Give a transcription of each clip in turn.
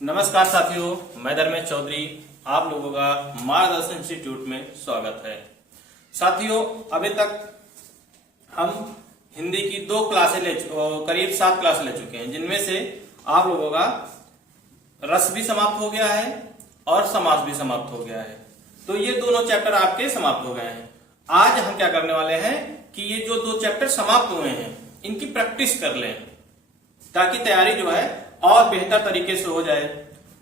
नमस्कार साथियों, मैं धर्मेश चौधरी, आप लोगों का मार्गदर्शन इंस्टीट्यूट में स्वागत है। साथियों, अभी तक हम हिंदी की 2 क्लासें करीब 7 क्लासें ले चुके हैं, जिनमें से आप लोगों का रस भी समाप्त हो गया है और समास भी समाप्त हो गया है। तो ये दोनों चैप्टर आपके समाप्त हो गए हैं। आज हम क्या करने वाले हैं कि ये जो 2 चैप्टर समाप्त हुए हैं इनकी प्रैक्टिस कर लें, ताकि तैयारी जो है और बेहतर तरीके से हो जाए।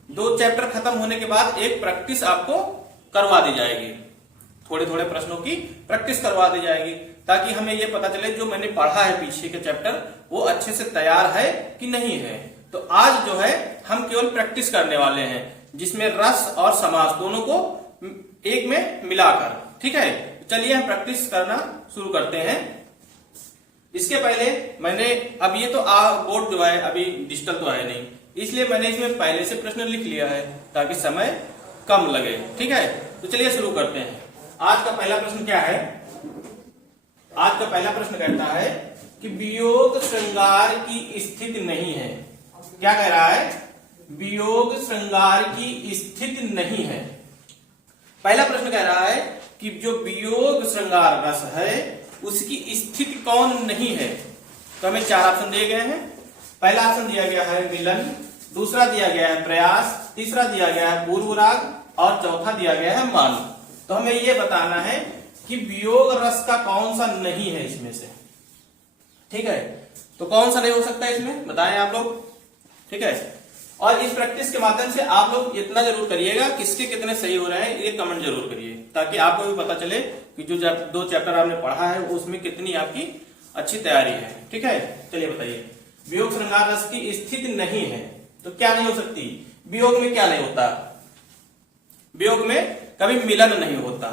2 चैप्टर खत्म होने के बाद एक प्रैक्टिस आपको करवा दी जाएगी, थोड़े थोड़े प्रश्नों की प्रैक्टिस करवा दी जाएगी, ताकि हमें ये पता चले जो मैंने पढ़ा है पीछे के चैप्टर वो अच्छे से तैयार है कि नहीं है। तो आज जो है हम केवल प्रैक्टिस करने वाले हैं, जिसमें रस और समास दोनों को एक में मिलाकर। ठीक है, चलिए हम प्रैक्टिस करना शुरू करते हैं। इसके पहले मैंने अब ये तो बोर्ड जो है अभी डिजिटल तो है नहीं, इसलिए मैंने इसमें पहले से प्रश्न लिख लिया है ताकि समय कम लगे। ठीक है, तो चलिए शुरू करते हैं। आज का पहला प्रश्न क्या है? आज का पहला प्रश्न कहता है कि वियोग श्रृंगार की स्थिति नहीं है। क्या कह रहा है? वियोग श्रृंगार की स्थिति नहीं है। पहला प्रश्न कह रहा है कि जो वियोग श्रृंगार रस है उसकी स्थिति कौन नहीं है। तो हमें 4 ऑप्शन दिए गए हैं। पहला ऑप्शन दिया गया है मिलन, दूसरा दिया गया है प्रयास, तीसरा दिया गया है पूर्व राग और चौथा दिया गया है मान। तो हमें यह बताना है कि वियोग रस का कौन सा नहीं है इसमें से। ठीक है, तो कौन सा नहीं हो सकता है इसमें, बताएं आप लोग। ठीक है, और इस प्रैक्टिस के माध्यम से आप लोग इतना जरूर करिएगा, किसके कितने सही हो रहे हैं ये कमेंट जरूर करिए, ताकि आपको भी पता चले कि जो 2 चैप्टर आपने पढ़ा है उसमें कितनी आपकी अच्छी तैयारी है। ठीक है, चलिए बताइए। वियोग श्रृंगार रस की स्थिति नहीं है तो क्या नहीं हो सकती? वियोग में क्या नहीं होता? वियोग में कभी मिलन नहीं होता,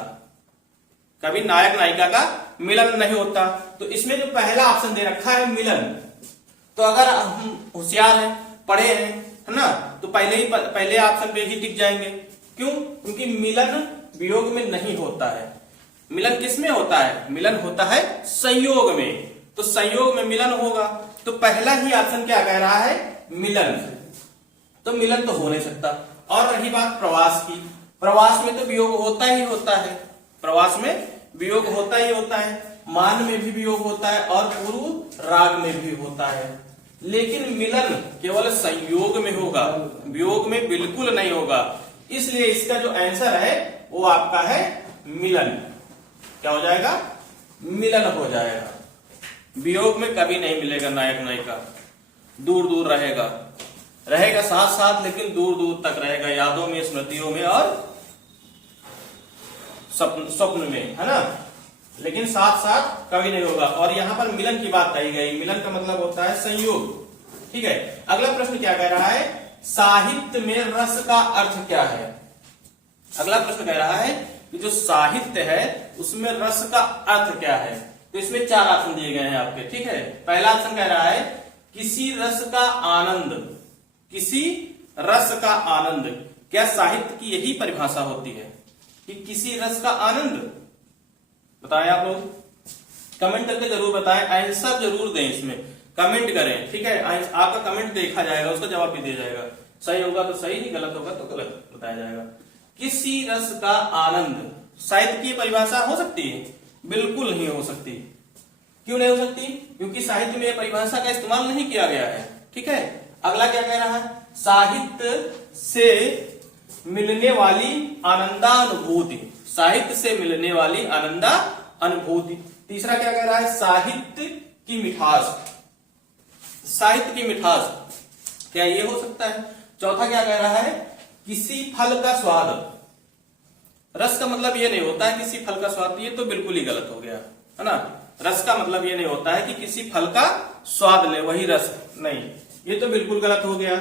कभी नायक नायिका का मिलन नहीं होता। तो इसमें जो पहला ऑप्शन दे रखा है मिलन, तो अगर हम होशियार हैं, पढ़े हैं, है ना, तो पहले ऑप्शन पे ही टिक जाएंगे। क्यों? क्योंकि मिलन वियोग में नहीं होता है। मिलन किसमें होता है? मिलन होता है संयोग में। तो संयोग में मिलन होगा, तो पहला ही ऑप्शन क्या कह रहा है? मिलन। तो मिलन तो हो नहीं सकता। और रही बात प्रवास की, प्रवास में तो वियोग होता ही होता है, प्रवास में वियोग होता ही होता है, मान में भी वियोग होता है और पूर्व राग में भी होता है। लेकिन मिलन केवल संयोग में होगा, वियोग में बिल्कुल नहीं होगा। इसलिए इसका जो आंसर है वो आपका है मिलन। क्या हो जाएगा? मिलन हो जाएगा। वियोग में कभी नहीं मिलेगा नायक नायिका, दूर दूर रहेगा, साथ साथ लेकिन दूर दूर तक रहेगा, यादों में, स्मृतियों में और स्वप्न में, है ना, लेकिन साथ साथ कभी नहीं होगा। और यहां पर मिलन की बात कही गई, मिलन का मतलब होता है संयोग। ठीक है, अगला प्रश्न क्या कह रहा है? साहित्य में रस का अर्थ क्या है? अगला प्रश्न कह रहा है कि जो साहित्य है उसमें रस का अर्थ क्या है। तो इसमें 4 ऑप्शन दिए गए हैं आपके। ठीक है, पहला ऑप्शन कह रहा है किसी रस का आनंद, किसी रस का आनंद। क्या साहित्य की यही परिभाषा होती है कि किसी रस का आनंद? बताएं आप लोग, कमेंट करके जरूर बताएं, आंसर जरूर दें, इसमें कमेंट करें। ठीक है, आपका कमेंट देखा जाएगा, उसका जवाब भी दिया जाएगा। सही होगा तो सही, नहीं गलत होगा तो गलत बताया जाएगा। किसी रस का आनंद साहित्य की परिभाषा हो सकती है? बिल्कुल नहीं हो सकती। क्यों नहीं हो सकती? क्योंकि साहित्य में परिभाषा का इस्तेमाल नहीं किया गया है। ठीक है, अगला क्या कह रहा है? साहित्य से मिलने वाली आनंदानुभूति, साहित्य से मिलने वाली आनंदानुभूति। तीसरा क्या कह रहा है? साहित्य की मिठास, साहित्य की मिठास, क्या ये हो सकता है? चौथा क्या कह रहा है? किसी फल का स्वाद। रस का मतलब ये नहीं होता है किसी फल का स्वाद, ये तो बिल्कुल ही गलत हो गया, है ना। रस का मतलब ये नहीं होता है कि किसी फल का स्वाद ले वही रस, नहीं, ये तो बिल्कुल गलत हो गया,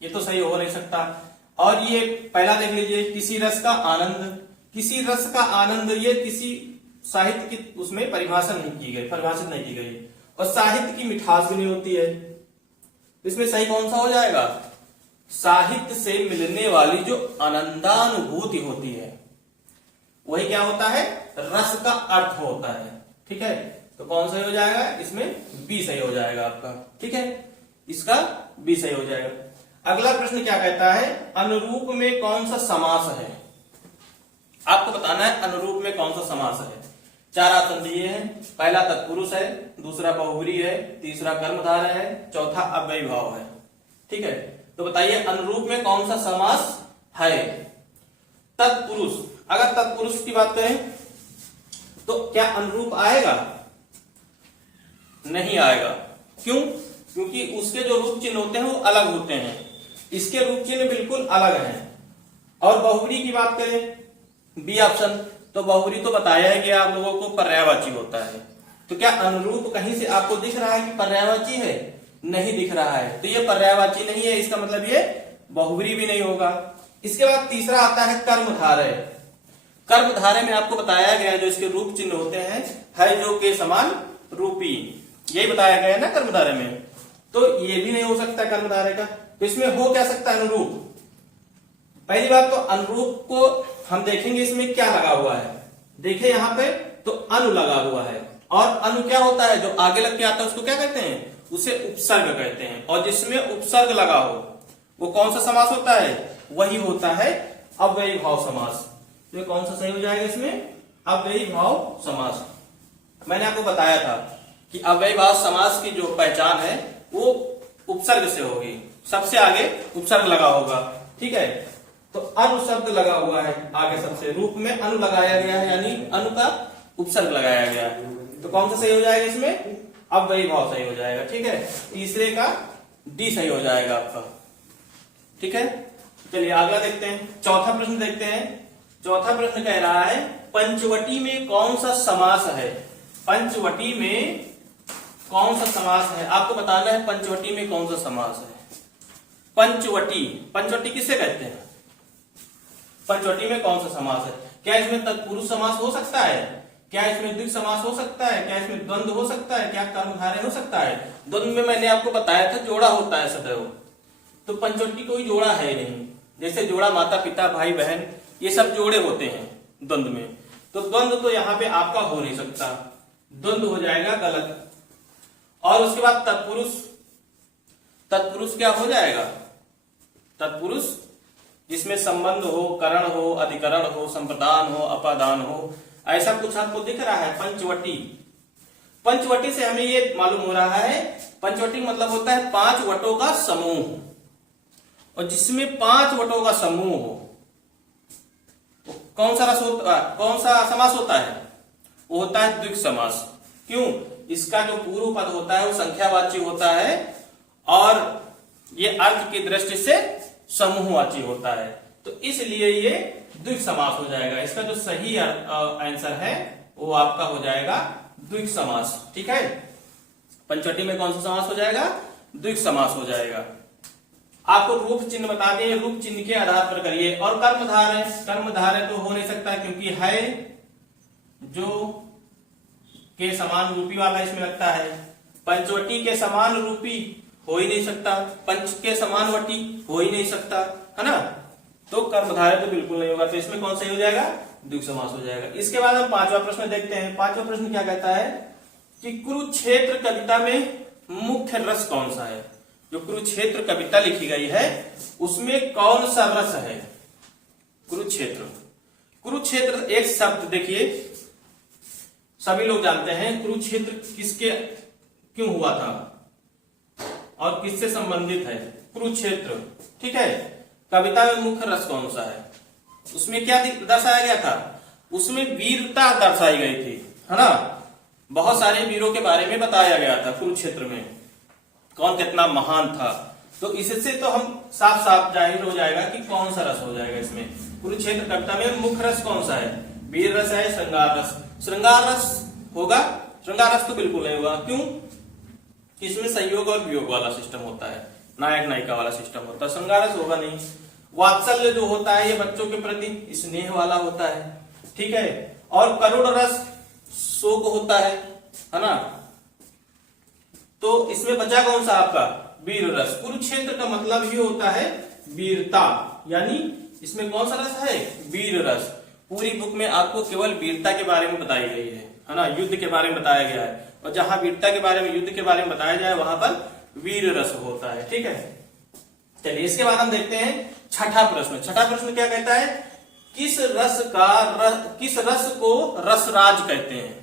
ये तो सही हो नहीं सकता। और ये पहला देख लीजिए, किसी रस का आनंद, किसी रस का आनंद, ये किसी साहित्य की उसमें परिभाषा नहीं की गई, परिभाषित नहीं की गई। और साहित्य की मिठास भी नहीं होती है। इसमें सही कौन सा हो जाएगा? साहित्य से मिलने वाली जो आनंदानुभूति होती है वही क्या होता है? रस का अर्थ होता है। ठीक है, तो कौन सही हो जाएगा? इसमें बी सही हो जाएगा आपका। ठीक है, इसका बी सही हो जाएगा। अगला प्रश्न क्या कहता है, अनुरूप में कौन सा समास है। आपको बताना है अनुरूप में कौन सा समास है। 4 ऑप्शन दिए हैं, पहला तत्पुरुष है, दूसरा बहुव्रीहि है, तीसरा कर्मधारय है, चौथा अव्ययी भाव है। ठीक है, तो बताइए अनुरूप में कौन सा समास है। तत्पुरुष, अगर तत्पुरुष की बात करें तो क्या अनुरूप आएगा? नहीं आएगा। क्यों? क्योंकि उसके जो रूप चिन्ह होते हैं वो अलग होते हैं, इसके रूप चिन्ह बिल्कुल अलग हैं। और बहुव्रीहि की बात करें, बी ऑप्शन, तो बहुव्रीहि तो बताया है कि आप लोगों को पर्यायवाची होता है। तो क्या अनुरूप कहीं से आपको दिख रहा है कि पर्यायवाची है? नहीं दिख रहा है, तो ये पर्यायवाची नहीं है, इसका मतलब ये बहुव्रीहि भी नहीं होगा। इसके बाद तीसरा आता है कर्मधारय। कर्मधारय में आपको बताया गया है जो इसके रूप चिन्ह होते हैं, है जो के समान रूपी, यही बताया गया है ना कर्मधारय में। तो ये भी नहीं हो सकता कर्मधारय का, तो इसमें हो क्या सकता है अनुरूप। पहली बात तो अनुरूप को हम देखेंगे इसमें क्या लगा हुआ है। देखिए यहां पे तो अनु लगा हुआ है, और अनु क्या होता है, जो आगे लग के आता है उसको क्या कहते हैं, उसे उपसर्ग कहते हैं। और जिसमें उपसर्ग लगा हो वो कौन सा समास होता है, वही होता है अव्ययी भाव समास। तो कौन सा सही हो जाएगा इसमें, अव्ययी भाव समास। मैंने आपको बताया था कि अव्ययी भाव समास की जो पहचान है वो उपसर्ग से होगी, सबसे आगे उपसर्ग लगा होगा। ठीक है, तो अनु शब्द लगा हुआ है आगे सबसे, रूप में अनु लगाया गया है, यानी अनु का उपसर्ग लगाया गया है। तो कौन सा सही हो जाएगा इसमें, अव्ययी भाव सही हो जाएगा। ठीक है, तीसरे का डी सही हो जाएगा आपका। ठीक है, चलिए अगला देखते हैं, चौथा प्रश्न देखते हैं। चौथा प्रश्न कह रहा है पंचवटी में कौन सा समास है। पंचवटी में कौन सा समास है, आपको बताना है पंचवटी में कौन सा समास है। पंचवटी, पंचवटी किसे कहते हैं, पंचवटी में कौन सा समास है। क्या इसमें तत्पुरुष समास हो सकता है, क्या इसमें द्विग समास हो सकता है, क्या इसमें द्वंद्व हो सकता है, क्या कर्मधारय हो सकता है। द्वंद्व में मैंने आपको बताया था जोड़ा होता है सदैव, तो पंचवटी कोई जोड़ा है नहीं। जैसे जोड़ा माता पिता भाई बहन ये सब जोड़े होते हैं द्वंद्व में, तो द्वंद्व तो यहाँ पे आपका हो नहीं सकता, द्वंद्व हो जाएगा गलत। और उसके बाद तत्पुरुष, तत्पुरुष क्या हो जाएगा, तत्पुरुष जिसमें संबंध हो, करण हो, अधिकरण हो, संप्रदान हो, अपादान हो, ऐसा कुछ आपको दिख रहा है पंचवटी। पंचवटी से हमें ये मालूम हो रहा है, पंचवटी मतलब होता है 5 वटों का समूह, और जिसमें 5 वटों का समूह हो कौन सा रस होता है, कौन सा समास होता है, वो होता है द्विग समास। क्यों, इसका जो पूर्व पद होता है वो संख्यावाची होता है, और ये अर्थ की दृष्टि से समूहवाची होता है, तो इसलिए ये द्विग समास हो जाएगा। इसका जो सही आंसर है वो आपका हो जाएगा द्विग समास। ठीक है, पंचवटी में कौन सा समास हो जाएगा, द्विग समास हो जाएगा। आपको रूप चिन्ह बता दिए, रूप चिन्ह के आधार पर करिए। और कर्मधारय, कर्मधारय तो हो नहीं सकता क्योंकि है जो के समान रूपी वाला इसमें लगता है। पंचवटी के समान रूपी हो ही नहीं सकता, पंच के समान वटी हो ही नहीं सकता, है ना, तो कर्मधारय तो बिल्कुल नहीं होगा, तो इसमें कौन सही हो जाएगा, द्विग समास हो जाएगा। इसके बाद हम 5वां प्रश्न देखते हैं। 5वां प्रश्न क्या कहता है कि कुरुक्षेत्र कविता में मुख्य रस कौन सा है। जो कुरुक्षेत्र कविता लिखी गई है उसमें कौन सा रस है। कुरुक्षेत्र, कुरुक्षेत्र एक शब्द देखिए, सभी लोग जानते हैं कुरुक्षेत्र किसके क्यों हुआ था और किससे संबंधित है कुरुक्षेत्र। ठीक है, कविता में मुख्य रस कौन सा है, उसमें क्या दर्शाया गया था, उसमें वीरता दर्शाई गई थी, है ना, बहुत सारे वीरों के बारे में बताया गया था कुरुक्षेत्र में, कौन कितना महान था। तो इससे तो हम साफ साफ जाहिर हो जाएगा कि कौन सा रस हो जाएगा इसमें। कुरुक्षेत्र कविता में मुख्य रस कौन सा है, वीर रस है, श्रृंगार रस। श्रृंगार रस होगा, श्रृंगार रस तो बिल्कुल नहीं होगा। क्यों, इसमें संयोग और वियोग वाला सिस्टम होता है, नायक नायिका वाला सिस्टम होता है, श्रृंगार रस होगा नहीं। वात्सल्य जो होता है ये बच्चों के प्रति स्नेह वाला होता है। ठीक है, और करुण रस शोक होता है ना, तो इसमें बचा कौन सा आपका, वीर रस। कुरुक्षेत्र का मतलब ही होता है वीरता, यानी इसमें कौन सा रस है, वीर रस। पूरी बुक में आपको केवल वीरता के बारे में बताई गई है ना, युद्ध के बारे में बताया गया है, और जहां वीरता के बारे में, युद्ध के बारे में बताया जाए वहां पर वीर रस होता है। ठीक है, चलिए इसके बाद हम देखते हैं छठा प्रश्न। छठा प्रश्न क्या कहता है, किस रस को रसराज कहते हैं।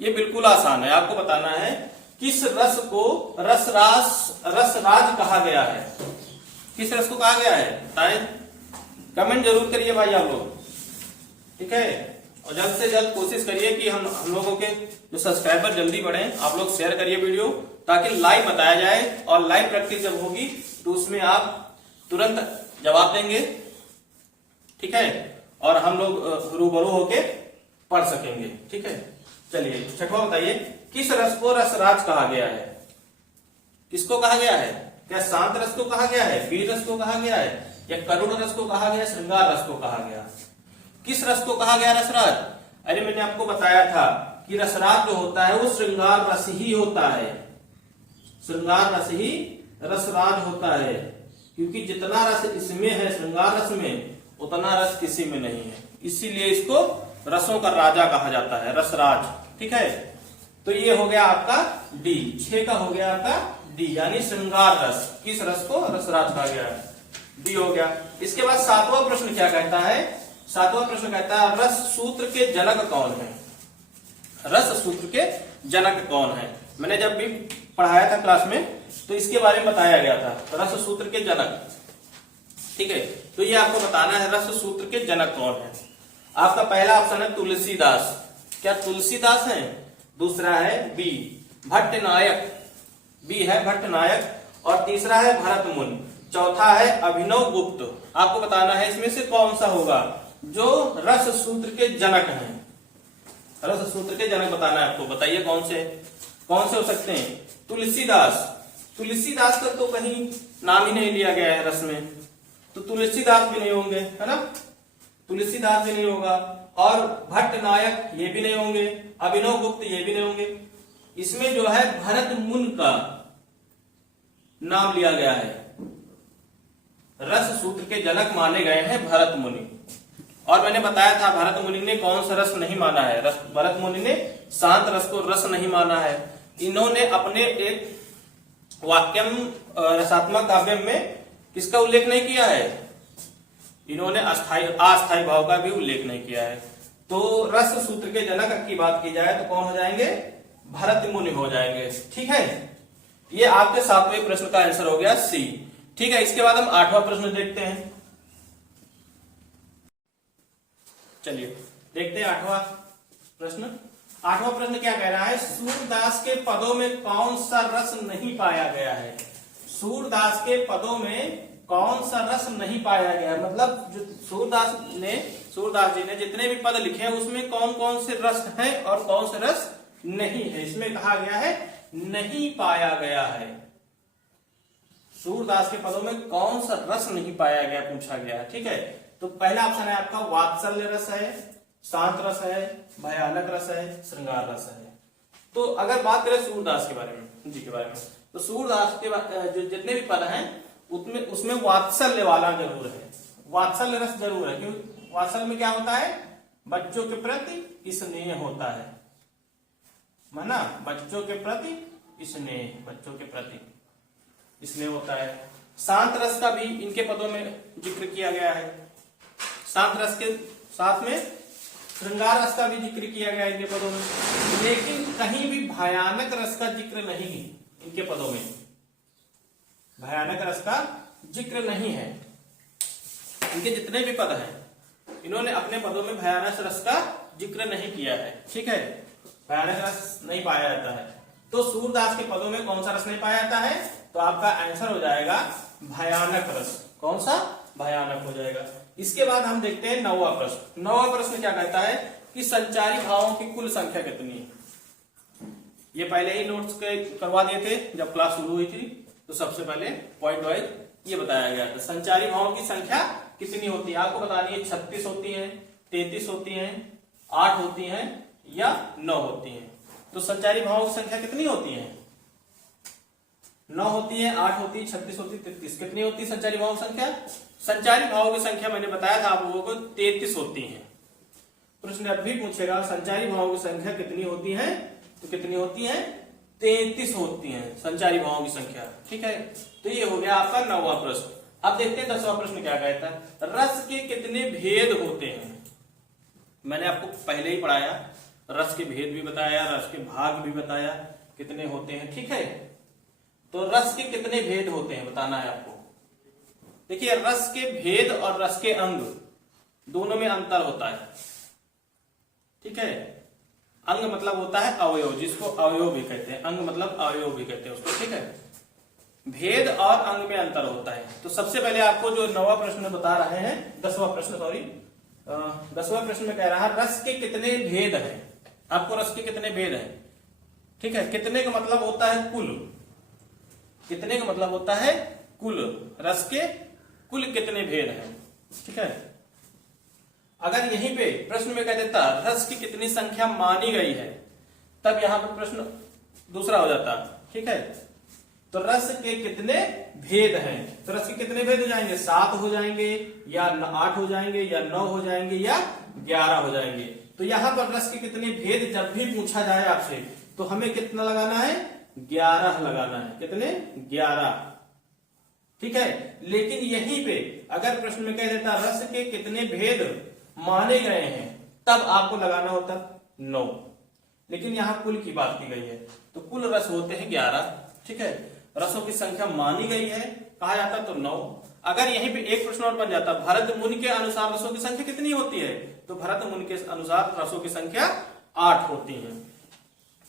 ये बिल्कुल आसान है, आपको बताना है किस रस को रसराज कहा गया है। किस रस को कहा गया है बताएं, कमेंट जरूर करिए भाई आप लोग, ठीक है। और जल्द से जल्द कोशिश करिए कि हम लोगों के जो सब्सक्राइबर जल्दी बढ़े, आप लोग शेयर करिए वीडियो, ताकि लाइव बताया जाए और लाइव प्रैक्टिस जब होगी तो उसमें आप तुरंत जवाब देंगे, ठीक है, और हम लोग रूबरू होके पढ़ सकेंगे, ठीक है। चलिए छठवां बताइए, किस रस को रसराज कहा गया है। किसको कहा गया है, क्या शांत रस को कहा गया है, वीर रस को कहा गया है, या करुण रस को कहा गया, श्रृंगार रस को कहा गया। किस रस को कहा गया रसराज। अरे मैंने आपको बताया था कि रसराज जो होता है वो श्रृंगार रस ही होता है, श्रृंगार रस ही रसराज होता है, क्योंकि जितना रस इसमें है श्रृंगार रस में उतना रस किसी में नहीं है, इसीलिए इसको रसों का राजा कहा जाता है, रसराज, ठीक है। तो ये हो गया आपका डी, 6 का हो गया आपका डी, यानी श्रृंगार रस। किस रस को रसराज कहा गया है, डी हो गया। इसके बाद 7वां प्रश्न क्या कहता है, 7वां प्रश्न कहता है रस सूत्र के जनक कौन है। रस सूत्र के जनक कौन है। मैंने जब भी पढ़ाया था क्लास में तो इसके बारे में बताया गया था, रस सूत्र के जनक, ठीक है। तो ये आपको बताना है रस सूत्र के जनक कौन है। आपका पहला ऑप्शन है तुलसीदास, क्या तुलसीदास है। दूसरा है बी भट्टनायक, बी है भट्टनायक, और तीसरा है भरतमुनि, चौथा है अभिनव गुप्त। आपको बताना है इसमें से कौन सा होगा जो रस सूत्र के जनक हैं। रस सूत्र के जनक बताना है आपको, बताइए कौन से हो सकते हैं। तुलसीदास, तुलसीदास का तो कहीं नाम ही नहीं लिया गया है रस में, तो तुलसीदास भी नहीं होंगे, है ना, तुलसीदास भी नहीं होगा, और भट्टनायक ये भी नहीं होंगे, अभिनव गुप्त ये भी नहीं होंगे। इसमें जो है भरत मुनि का नाम लिया गया है, रस सूत्र के जनक माने गए हैं भरत मुनि। और मैंने बताया था भरत मुनि ने कौन सा रस नहीं माना है, भरत मुनि ने शांत रस को रस नहीं माना है। इन्होंने अपने एक वाक्यम रसात्मक काव्य में किसका उल्लेख नहीं किया है, इन्होंने अस्थायी भाव का भी उल्लेख नहीं किया है। तो रस सूत्र के जनक की बात की जाए तो कौन हो जाएंगे, भरत मुनि हो जाएंगे, ठीक है। ये आपके 7वें प्रश्न का आंसर हो गया सी, ठीक है। इसके बाद हम 8वां प्रश्न देखते हैं। चलिए देखते हैं 8वां प्रश्न। 8वां प्रश्न क्या कह रहा है, सूरदास के पदों में कौन सा रस नहीं पाया गया है। सूरदास के पदों में कौन सा रस नहीं पाया गया, मतलब जो सूरदास जी ने जितने भी पद लिखे हैं उसमें कौन कौन से रस हैं और कौन से रस नहीं है। इसमें कहा गया है नहीं पाया गया है, सूरदास के पदों में कौन सा रस नहीं पाया गया पूछा गया है, ठीक है। तो पहला ऑप्शन है आपका वात्सल्य रस है, शांत रस है, भयानक रस है, श्रृंगार रस है। तो अगर बात करें सूरदास के बारे में, जी के बारे में, तो सूरदास के जो जितने भी पद हैं उसमें वात्सल्य वाला जरूर है, वात्सल्य रस जरूर है। क्योंकि वात्सल्य में क्या होता है, बच्चों के प्रति स्नेह होता है, माना बच्चों के प्रति स्नेह, बच्चों के प्रति स्नेह होता है। शांत रस का भी इनके पदों में जिक्र किया गया है, शांत रस के साथ में श्रृंगार रस का भी जिक्र किया गया है इनके पदों में, लेकिन कहीं भी भयानक रस का जिक्र नहीं है इनके पदों में, भयानक रस का जिक्र नहीं है। इनके जितने भी पद हैं इन्होंने अपने पदों में भयानक रस का जिक्र नहीं किया है, ठीक है, भयानक रस नहीं पाया जाता है। तो सूरदास के पदों में कौन सा रस नहीं पाया जाता है, तो आपका आंसर हो जाएगा भयानक रस। कौन सा, भयानक हो जाएगा। इसके बाद हम देखते हैं 9वां प्रश्न। 9वां प्रश्न क्या कहता है कि संचारी भावों की कुल संख्या कितनी है। ये पहले ही नोट्स करवा दिए थे जब क्लास शुरू हुई थी, तो सबसे पहले पॉइंट वाइज ये बताया गया था संचारी भावों की संख्या कितनी होती है। आपको बतानी है 36 होती है, 33 होती है, 8 होती है या 9 होती है। तो संचारी भावों की संख्या कितनी होती है, 9 होती है, 8 होती है, 36 होती है, 33। कितनी होती है संचारी भावों की संख्या, संचारी भावों की संख्या मैंने बताया था आप लोगों को 33 होती है। प्रश्न अब भी पूछेगा संचारी भावों की संख्या कितनी होती है, तो कितनी होती है 33 होती हैं संचारी भावों की संख्या। ठीक है, तो ये हो गया आपका 9वां प्रश्न। अब देखते हैं 10वां प्रश्न क्या कहता है। रस के कितने भेद होते हैं? मैंने आपको पहले ही पढ़ाया, रस के भेद भी बताया, रस के भाग भी बताया कितने होते हैं। ठीक है, तो रस के कितने भेद होते हैं बताना है आपको। देखिए, रस के भेद और रस के अंग दोनों में अंतर होता है। ठीक है, अंग मतलब होता है अवयव, जिसको अवयव भी कहते हैं, अंग मतलब अवयव भी कहते हैं उसको। ठीक है, भेद और अंग में अंतर होता है। तो सबसे पहले आपको जो 9वां प्रश्न बता रहे हैं, 10वां प्रश्न सॉरी 10वां प्रश्न में कह रहा है रस के कितने भेद हैं। आपको रस के कितने भेद हैं। ठीक है, कितने का मतलब होता है कुल, कितने का मतलब होता है कुल, रस के कुल कितने भेद हैं। ठीक है, अगर यहीं पे प्रश्न में कह देता रस की कितनी संख्या मानी गई है, तब यहां पर प्रश्न दूसरा हो जाता। ठीक है, तो रस के कितने भेद हैं, तो रस के कितने भेद हो जाएंगे, 7 हो जाएंगे या 8 हो जाएंगे या 9 हो जाएंगे या 11 हो जाएंगे। तो यहां पर रस के कितने भेद जब भी पूछा जाए आपसे, तो हमें कितना लगाना है, 11 लगाना है। कितने, 11। ठीक है, लेकिन यहीं पे अगर प्रश्न में कह देता रस के कितने भेद माने गए हैं, तब आपको लगाना होता 9। लेकिन यहां कुल की बात की गई है, तो कुल रस होते हैं 11। ठीक है, रसों की संख्या मानी गई है कहा जाता तो 9। अगर यहीं पे एक प्रश्न और बन जाता भरत मुनि के अनुसार रसों की संख्या कितनी होती है, तो भरत मुनि के अनुसार रसों की संख्या 8 होती है।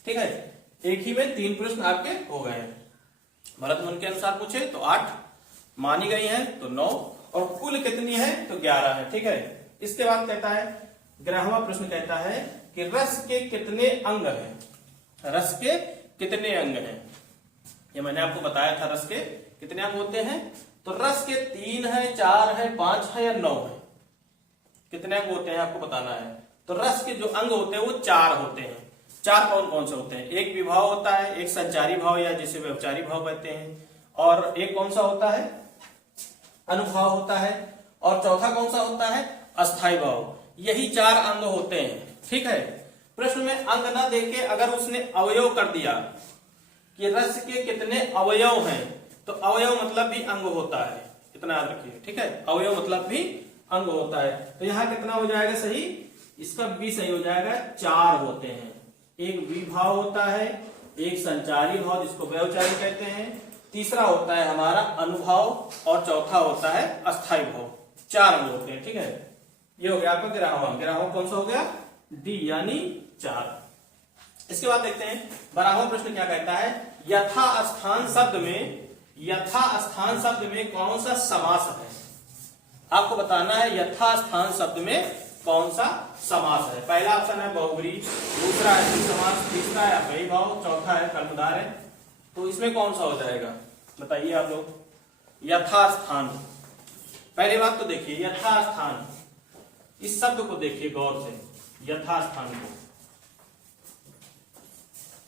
ठीक है, एक ही में 3 प्रश्न आपके हो गए हैं। भरत मुनि के अनुसार पूछे तो 8, मानी गई है तो 9, और कुल कितनी है तो 11 है। ठीक है, इसके बाद कहता है 11वां प्रश्न कहता है कि रस के कितने अंग हैं। रस के कितने अंग हैं, ये मैंने आपको बताया था रस के कितने अंग होते हैं। तो रस के 3 है, 4 है, 5 है या 9 है, कितने अंग होते हैं आपको बताना है। तो रस के जो अंग होते हैं वो 4 होते हैं। 4 कौन कौन से होते हैं, एक विभाव होता है, एक संचारी भाव या जिसे व्यवचारी भाव कहते हैं, और एक कौन सा होता है, अनुभाव होता है, और चौथा कौन सा होता है, अस्थाई भाव। यही 4 अंग होते हैं। ठीक है, प्रश्न में अंग ना देके अगर उसने अवयव कर दिया कि रस के कितने अवयव हैं, तो अवयव मतलब भी अंग होता है, इतना याद रखिए। ठीक है, अवयव मतलब भी अंग होता है। तो यहां कितना हो जाएगा सही, इसका बी सही हो जाएगा, 4 होते हैं। एक विभाव होता है, एक संचारी भाव जिसको व्यवचारी कहते हैं, तीसरा होता है हमारा अनुभाव, और चौथा होता है अस्थाई भाव। 4 अंग होते हैं। ठीक है, ये हो गया आपका 11वां कौन सा हो गया, डी यानी 4। इसके बाद देखते हैं 12वां प्रश्न क्या कहता है, यथास्थान शब्द में, यथास्थान शब्द में कौन सा समास है। आपको बताना है यथास्थान शब्द में कौन सा समास है। पहला ऑप्शन है बहुब्री, दूसरा है द्विगु समास, तीसरा है अव्ययी भाव, चौथा है कर्मधार है। तो इसमें कौन सा हो जाएगा बताइए आप लोग। यथास्थान, पहली बात तो देखिए यथास्थान, इस शब्द को देखिए गौर से। यथास्थान को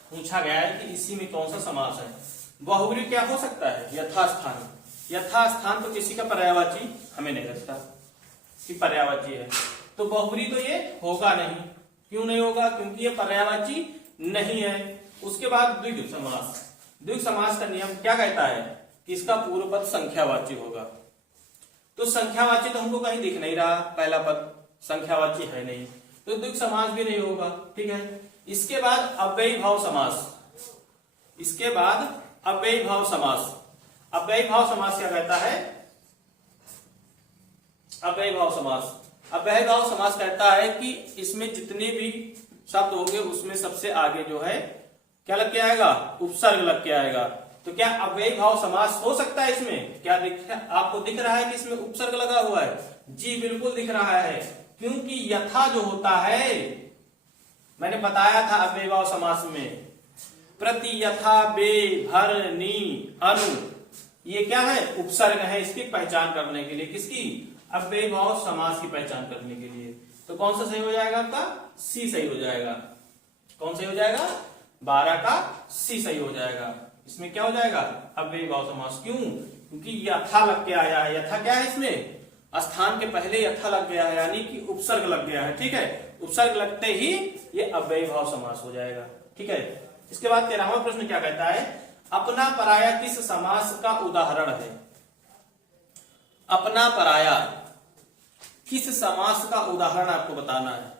पूछा गया है कि इसी में कौन सा समास है। बहुब्री क्या हो सकता है, यथास्थान। यथास्थान तो किसी का पर्यायवाची हमें नहीं लगता कि पर्यायवाची है, तो बहुब्री तो ये होगा नहीं। क्यों नहीं होगा, क्योंकि ये पर्यायवाची नहीं है। उसके बाद द्विगु समास, द्विगु समास का नियम क्या कहता है कि इसका पूर्व पद संख्यावाची होगा। तो संख्यावाची तो हमको कहीं दिख नहीं रहा, पहला पद संख्यावाची है नहीं, तो द्विगु समास भी नहीं होगा। ठीक है, इसके बाद अव्ययी भाव समास, इसके बाद अव्ययी भाव समास। अव्ययी भाव समास क्या कहता है, अव्ययी भाव समास, अव्ययी भाव समास कहता है कि इसमें जितने भी शब्द होंगे उसमें सबसे आगे जो है क्या लग के आएगा, उपसर्ग लग के आएगा। तो क्या अव्ययी भाव समास हो सकता है इसमें, क्या आपको दिख रहा है कि इसमें उपसर्ग लगा हुआ है। जी बिल्कुल दिख रहा है, क्योंकि यथा जो होता है, मैंने बताया था अव्ययी भाव समास में प्रति, यथा, बे, भर, नी, अनु, ये क्या है, उपसर्ग है इसकी पहचान करने के लिए। किसकी, अव्ययी भाव समास की पहचान करने के लिए। तो कौन सा सही हो जाएगा आपका, सी सही हो जाएगा। कौन सही हो जाएगा, 12 का सी सही हो जाएगा। इसमें क्या हो जाएगा, अव्ययी भाव समास। क्यों, क्योंकि यथा लग के आया है। यथा क्या है, इसमें स्थान के पहले यथा लग गया है, यानी कि उपसर्ग लग गया है। ठीक है, उपसर्ग लगते ही ये अव्ययी भाव समास हो जाएगा। ठीक है, इसके बाद 13वां प्रश्न क्या कहता है, अपना पराया किस समास का उदाहरण है। अपना पराया किस समास का उदाहरण आपको बताना है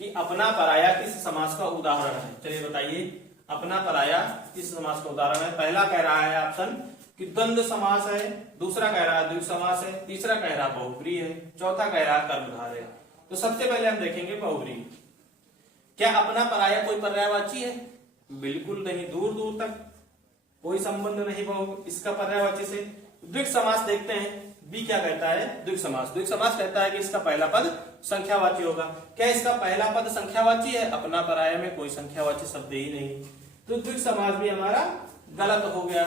कि अपना पराया किस समास का उदाहरण है। चलिए बताइए, अपना पराया किस समास का उदाहरण है। पहला कह रहा है ऑप्शन कि द्वंद्व समास है, दूसरा कह रहा है द्विगु समास है, तीसरा कह रहा है बहुब्री है, चौथा कह रहा है कर्मधारय है। तो सबसे पहले हम देखेंगे बहुब्री। क्या अपना पराया कोई पर्यायवाची है? बिल्कुल नहीं, दूर दूर तक कोई संबंध नहीं बहु इसका पर्यायवाची से। द्विगु समास देखते हैं, बी क्या कहता है, द्विगु समास। द्विगु समास कहता है कि इसका पहला पद संख्यावाची होगा। क्या इसका पहला पद संख्यावाची है? अपना पराया में कोई संख्यावाची शब्द ही नहीं, तो द्विगु समास भी हमारा गलत हो गया।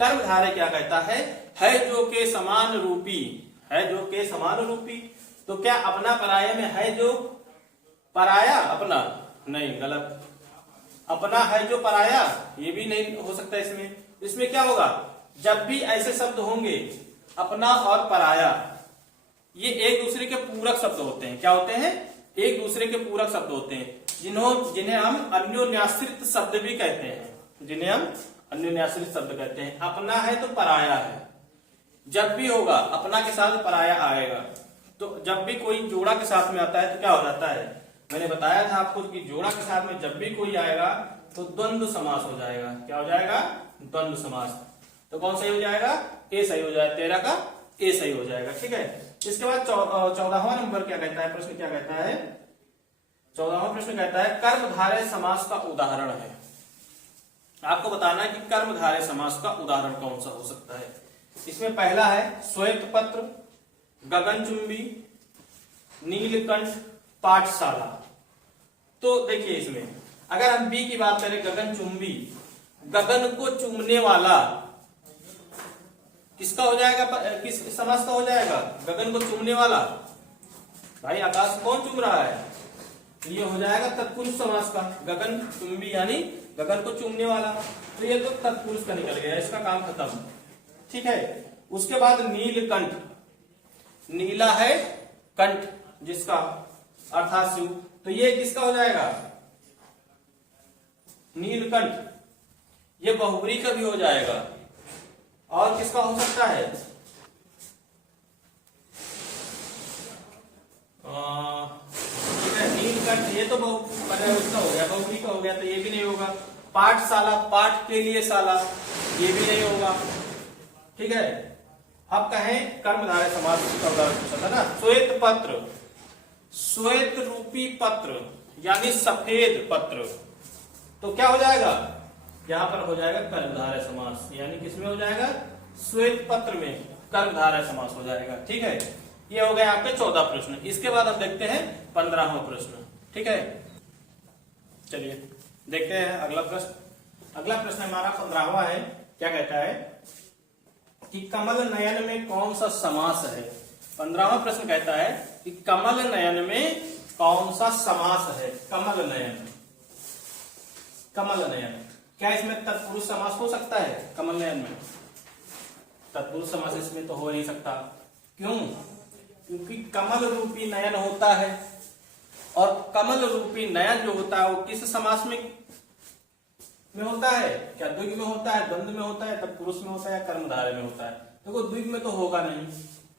कर्मधारय क्या कहता है जो के समान रूपी, है जो के समान रूपी। तो क्या अपना पराया में है जो पराया अपना? नहीं, गलत। अपना है जो पराया, ये भी नहीं हो सकता इसमें। इसमें क्या होगा, जब भी ऐसे शब्द होंगे अपना और पराया, ये एक दूसरे के पूरक शब्द होते हैं। क्या होते हैं? एक दूसरे के पूरक शब्द होते हैं, जिन्हें हम अन्योन्याश्रित शब्द भी कहते हैं, जिन्हें हम अन्योन्याश्रित शब्द कहते हैं। अपना है तो पराया है, जब भी होगा अपना के साथ पराया आएगा। तो जब भी कोई जोड़ा के साथ में आता है तो क्या हो जाता है, मैंने बताया था आपको कि जोड़ा के साथ में जब भी कोई आएगा तो द्वंद्व समास हो जाएगा। क्या हो जाएगा? द्वंद्व समास। तो कौन सही हो जाएगा? ए सही हो जाएगा, 13 का ए सही हो जाएगा। ठीक है। इसके बाद 14वां नंबर क्या कहता है, प्रश्न क्या कहता है, 14वां प्रश्न कहता है कर्मधारय समास का उदाहरण है। आपको बताना है कि कर्मधारय समास का उदाहरण कौन सा हो सकता है। इसमें पहला है श्वेत पत्र, गगनचुंबी, नीलकंठ, पाठशाला। तो देखिए इसमें अगर हम बी की बात करें, गगनचुंबी, गगन को चूमने वाला किसका हो जाएगा, किस समास का हो जाएगा? गगन को चूमने वाला। भाई आकाश कौन चूम रहा है, ये हो जाएगा तत्पुरुष समास का। गगन चुंबी यानी गगन को चूमने वाला, तो ये तो तत्पुरुष का निकल गया, इसका काम खत्म। ठीक है। उसके बाद नीलकंठ, नीला है कंठ जिसका अर्थात शिव, तो ये किसका हो जाएगा? नीलकंठ। ये बहुब्री का भी हो जाएगा। और किसका हो सकता है? ठीक है, नीलकंठ, ये तो उसका हो गया, बहुब्री का हो गया, तो ये भी नहीं होगा। पाठशाला, पाठ के लिए शाला, ये भी नहीं होगा। ठीक है। अब कहें कर्मधारय समास का उदाहरण पूछा था ना, श्वेत पत्र, श्वेत रूपी पत्र यानी सफेद पत्र, तो क्या हो जाएगा? यहां पर हो जाएगा कर्मधारय समास, यानी किसमें हो जाएगा? श्वेत पत्र में कर्मधारय समास हो जाएगा। ठीक है। ये हो गए आपके 14 प्रश्न। इसके बाद हम देखते हैं 15वां प्रश्न। ठीक है, चलिए देखते हैं अगला प्रश्न। अगला प्रश्न हमारा 15वां है। क्या कहता है कि कमल नयन में कौन सा समास है। 15वां प्रश्न कहता है कि कमल नयन में कौन सा समास है। कमल नयन, कमल नयन, क्या इसमें तत्पुरुष समास हो सकता है? कमल नयन में तत्पुरुष समास इसमें तो हो नहीं सकता। क्यों? क्योंकि कमल रूपी नयन होता है, और कमल रूपी नयन जो होता है वो किस समास में होता है? क्या द्विगु में होता है, द्वंद्व में होता है, तत्पुरुष में होता है, कर्मधारय में होता है? देखो द्विगु में तो होगा नहीं।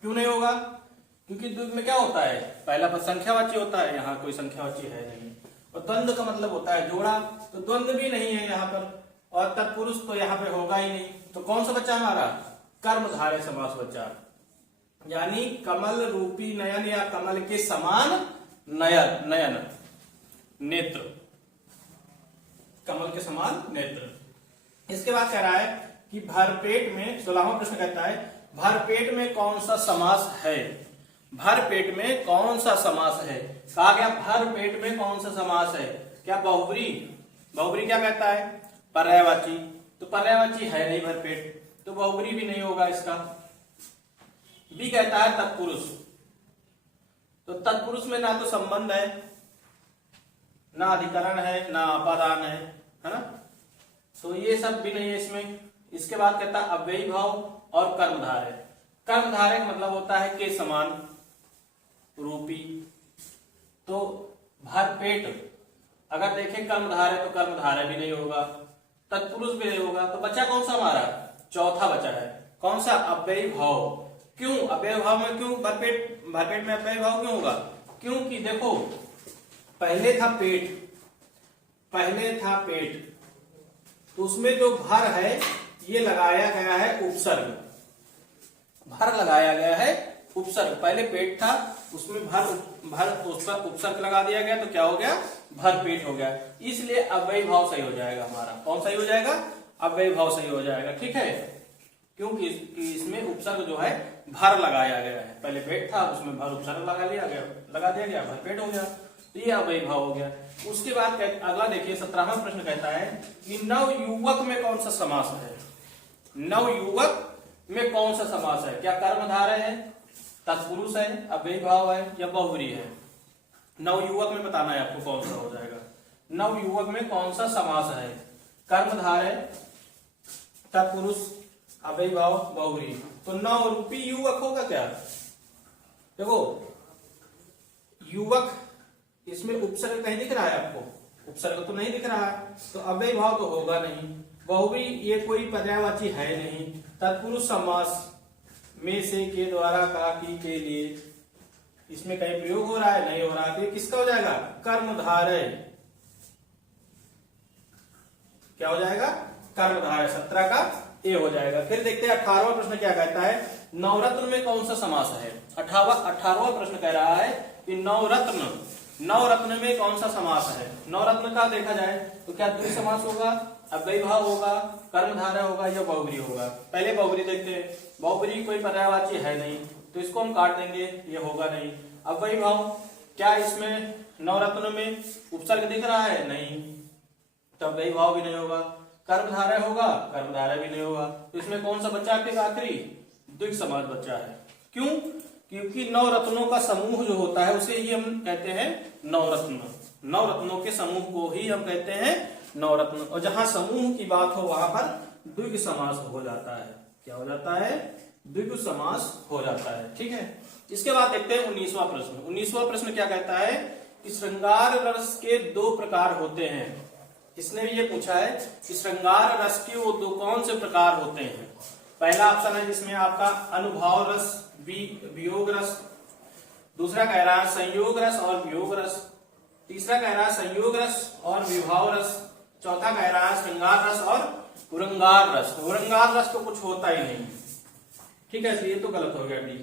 क्यों नहीं होगा? क्योंकि द्विगु में क्या होता है, पहला पद संख्यावाची होता है, यहाँ कोई संख्यावाची है नहीं। और द्वंद्व का मतलब होता है जोड़ा, तो द्वंद्व भी नहीं है यहाँ पर, और तत्पुरुष तो यहाँ पे होगा ही नहीं। तो कौन सा बच्चा हमारा? कर्मधारय समास बच्चा, यानी कमल रूपी नयन या कमल के समान नयन, नयन नेत्र, कमल के समान नेत्र। इसके बाद कह रहा है कि भरपेट में, 16वां प्रश्न कहता है भरपेट में कौन सा समास है। भरपेट में कौन सा समास है? कहा गया भरपेट में कौन सा समास है। क्या बहुब्री? बहुब्री क्या कहता है? पर्यायवाची, तो पर्यायवाची है नहीं भरपेट, तो बहुब्री भी नहीं होगा इसका। बी कहता है तत्पुरुष, तो तत्पुरुष में ना तो संबंध है, ना अधिकरण है, ना अपादान है ना, तो ये सब भी नहीं है इसमें। इसके बाद कहता है अव्ययी भाव और कर्मधारय। कर्मधारय का मतलब होता है के समान रूपी, तो भरपेट अगर देखें कर्मधारय तो कर्मधारय भी नहीं होगा, तत्पुरुष भी नहीं होगा, तो बचा कौन सा हमारा? चौथा बचा है कौन सा? अव्ययी भाव। क्यों अव्ययी भाव में? क्यों भरपेट में अव्ययी भाव क्यों होगा? क्योंकि देखो पहले था पेट, तो उसमें जो भर है ये लगाया गया है उपसर्ग, भर लगाया गया है उपसर्ग। पहले पेट था उसमें भर उपसर्ग लगा दिया गया, तो क्या हो गया? भर पेट हो गया। इसलिए अव्ययी भाव सही हो जाएगा हमारा। कौन सही हो जाएगा? अव्ययी भाव सही हो जाएगा। ठीक है, क्योंकि इसमें उपसर्ग जो है भर लगाया गया है। पहले पेट था उसमें भर उपसर्ग लगा दिया गया, भर पेट हो गया, तो ये अव्ययी भाव हो गया। उसके बाद अगला देखिए 17वां प्रश्न कहता है कि नवयुवक में कौन सा समास है? नवयुवक में कौन सा समास है? क्या कर्मधारय है, तत्पुरुष है, अव्ययी भाव है या बहुव्रीहि है? नवयुवक में बताना है आपको कौन सा हो जाएगा। नवयुवक में कौन सा समास है? कर्मधारय, तत्पुरुष, अव्ययी भाव, बहुव्रीहि। तो नव रूपी युवक होगा क्या? देखो युवक, इसमें उपसर्ग कहीं दिख रहा है आपको? उपसर्ग तो नहीं दिख रहा है, तो अव्ययी भाव तो होगा नहीं। बहुव्रीहि ये कोई पर्यायवाची है नहीं। तत्पुरुष समास में से के द्वारा का की के लिए, इसमें कहीं प्रयोग हो रहा है? नहीं हो रहा है, तो ये किसका हो जाएगा? कर्मधारय। क्या हो जाएगा? कर्मधारय। 17 का ए हो जाएगा। फिर देखते हैं 18वां प्रश्न क्या कहता है। नवरत्न में कौन सा समास है? 18वां प्रश्न कह रहा है कि नवरत्न में कौन सा समास है? नवरत्न का देखा जाए तो क्या द्वितीय समास होगा, अव्ययी भाव होगा, कर्मधारय होगा या बहुव्रीहि होगा? पहले बहुव्रीहि देखते हैं। बहुव्रीहि कोई पर्यायवाची है नहीं, तो इसको हम काट देंगे, ये होगा नहीं। अव्ययी भाव, क्या इसमें नवरत्न में उपसर्ग दिख रहा है? नहीं, तो अव्ययी भाव भी नहीं होगा। कर्मधारय होगा? कर्मधारय भी नहीं होगा। तो इसमें कौन सा बच्चा आपके आखिरी? द्वितीय समास बच्चा है। क्यों? क्योंकि नवरत्नों का समूह जो होता है उसे ही हम कहते हैं नवरत्न। नवरत्नों के समूह को ही हम कहते हैं नवरत्न। और जहां समूह की बात हो वहां पर द्विगु समास हो जाता है। क्या हो जाता है? द्विगु समास हो जाता है। ठीक है, इसके बाद देखते हैं 19वां प्रश्न। 19वां प्रश्न क्या कहता है कि श्रृंगार रस के 2 प्रकार होते हैं। इसने भी ये पूछा है कि श्रृंगार रस के वो 2 कौन से प्रकार होते हैं। पहला ऑप्शन है जिसमें आपका अनुभाव रस, वियोग रस। दूसरा कह रहा है संयोग रस और वियोग रस। तीसरा कह रहा है संयोग रस और विभाव रस। चौथा कह रहा है श्रृंगार रस और उरंगार रस। उरंगार रस तो कुछ होता ही नहीं। ठीक है, ये तो गलत हो गया डी।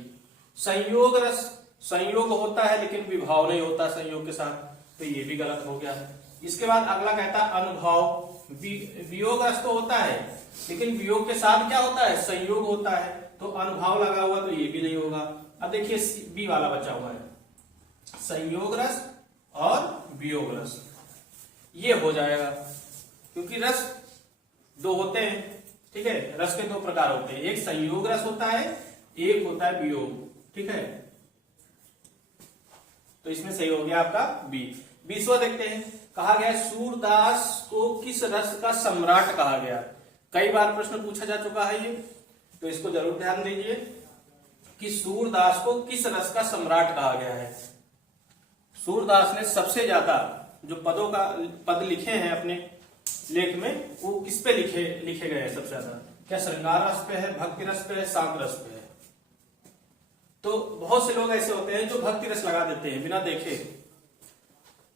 संयोग रस, संयोग होता है लेकिन विभाव नहीं होता संयोग के साथ, तो ये भी गलत हो गया। इसके बाद अगला कहता है अनुभाव। वियोग रस तो होता है लेकिन वियोग के साथ क्या होता है? संयोग होता है, तो अनुभाव लगा हुआ, तो ये भी नहीं होगा। अब देखिए बी वाला बचा हुआ है, संयोग रस और वियोग रस, ये हो जाएगा क्योंकि रस 2 होते हैं। ठीक है, रस के 2 प्रकार होते हैं, एक संयोग रस होता है, एक होता है वियोग। ठीक है, तो इसमें सही हो गया आपका बी। 20वां देखते हैं। कहा गया सूरदास को किस रस का सम्राट कहा गया। कई बार प्रश्न पूछा जा चुका है ये, तो इसको जरूर ध्यान दीजिए कि सूरदास को किस रस का सम्राट कहा गया है। सूरदास ने सबसे ज्यादा जो पद लिखे हैं अपने लेख में, वो किस पे लिखे गए हैं सबसे ज्यादा? क्या श्रृंगार रस पे है, भक्ति रस पे है, शांत रस पे है? तो बहुत से लोग ऐसे होते हैं जो भक्ति रस लगा देते हैं बिना देखे,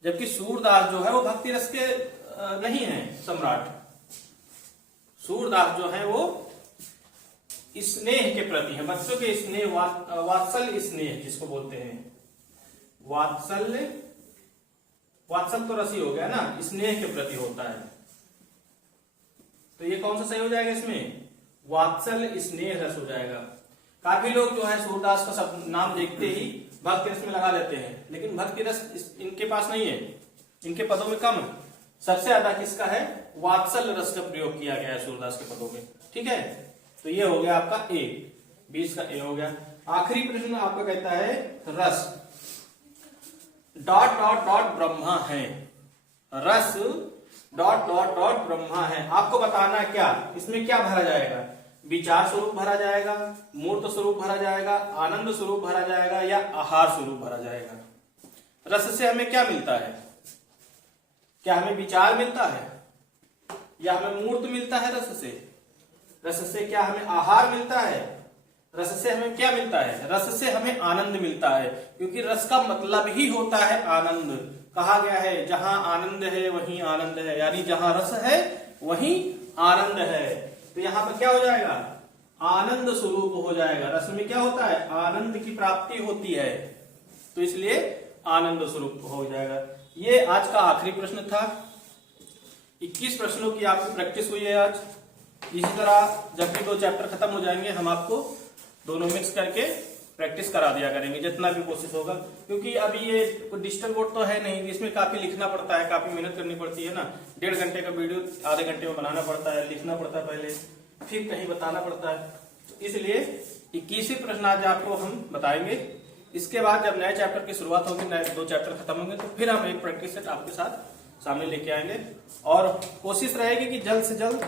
जबकि सूरदास जो है वो भक्ति रस के नहीं है सम्राट। सूरदास जो है वो स्नेह के प्रति है, बच्चों के स्नेह, वात्सल्य स्नेह जिसको बोलते हैं, वात्सल तो रस ही हो गया ना, स्नेह के प्रति होता है। तो ये कौन सा सही हो जाएगा इसमें? वात्सल्य स्नेह रस हो जाएगा। काफी लोग जो है सूरदास का सब नाम देखते ही भक्ति रस में लगा देते हैं, लेकिन भक्ति रस इनके पास नहीं है, इनके पदों में कम है। सबसे ज्यादा किसका है? वात्सल्य रस का प्रयोग किया गया है सूरदास के पदों में। ठीक है, तो ये हो गया आपका ए, 20 का ए हो गया। आखिरी प्रश्न आपका कहता है रस डॉट डॉट डॉट ब्रह्मा है। रस डॉट डॉट डॉट ब्रह्मा है, आपको बताना है क्या इसमें क्या भरा जाएगा? विचार स्वरूप भरा जाएगा, मूर्त स्वरूप भरा जाएगा, आनंद स्वरूप भरा जाएगा या आहार स्वरूप भरा जाएगा? रस से हमें क्या मिलता है? क्या हमें विचार मिलता है या हमें मूर्त मिलता है रस से? रस से क्या हमें आहार मिलता है? रस से हमें क्या मिलता है? रस से हमें आनंद मिलता है, क्योंकि रस का मतलब ही होता है आनंद। कहा गया है जहां आनंद है वहीं आनंद है, यानी जहां रस है वहीं आनंद है। तो यहां पर क्या हो जाएगा? आनंद स्वरूप हो जाएगा। रस में क्या होता है? आनंद की प्राप्ति होती है, तो इसलिए आनंद स्वरूप हो जाएगा। ये आज का आखिरी प्रश्न था। 21 प्रश्नों की आपकी प्रैक्टिस हुई है आज। इसी तरह जब भी 2 चैप्टर खत्म हो जाएंगे हम आपको दोनों मिक्स करके प्रैक्टिस करा दिया करेंगे जितना भी कोशिश होगा, क्योंकि अभी ये डिजिटल बोर्ड तो है नहीं, इसमें काफी लिखना पड़ता है, काफी मेहनत करनी पड़ती है ना। 1.5 घंटे का वीडियो आधे घंटे में बनाना पड़ता है, लिखना पड़ता है पहले, फिर कहीं बताना पड़ता है। तो इसलिए 21वें प्रश्न आज आपको हम बताएंगे। इसके बाद जब नए चैप्टर की शुरुआत होगी, नए 2 चैप्टर खत्म होंगे, तो फिर हम एक प्रैक्टिस सेट आपके साथ सामने लेके आएंगे। और कोशिश रहेगी कि जल्द से जल्द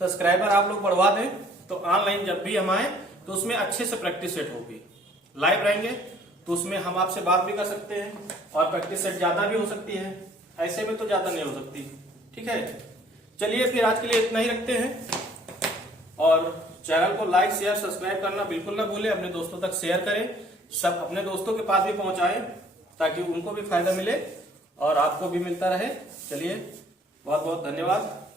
सब्सक्राइबर आप लोग बढ़वा दें, तो ऑनलाइन जब भी हम आए तो उसमें अच्छे से प्रैक्टिस सेट होगी। लाइव रहेंगे तो उसमें हम आपसे बात भी कर सकते हैं और प्रैक्टिस सेट ज्यादा भी हो सकती है, ऐसे में तो ज्यादा नहीं हो सकती। ठीक है, चलिए फिर आज के लिए इतना ही रखते हैं। और चैनल को लाइक शेयर सब्सक्राइब करना बिल्कुल ना भूलें, अपने दोस्तों तक शेयर करें, सब अपने दोस्तों के पास भी पहुंचाएं ताकि उनको भी फायदा मिले और आपको भी मिलता रहे। चलिए, बहुत बहुत धन्यवाद।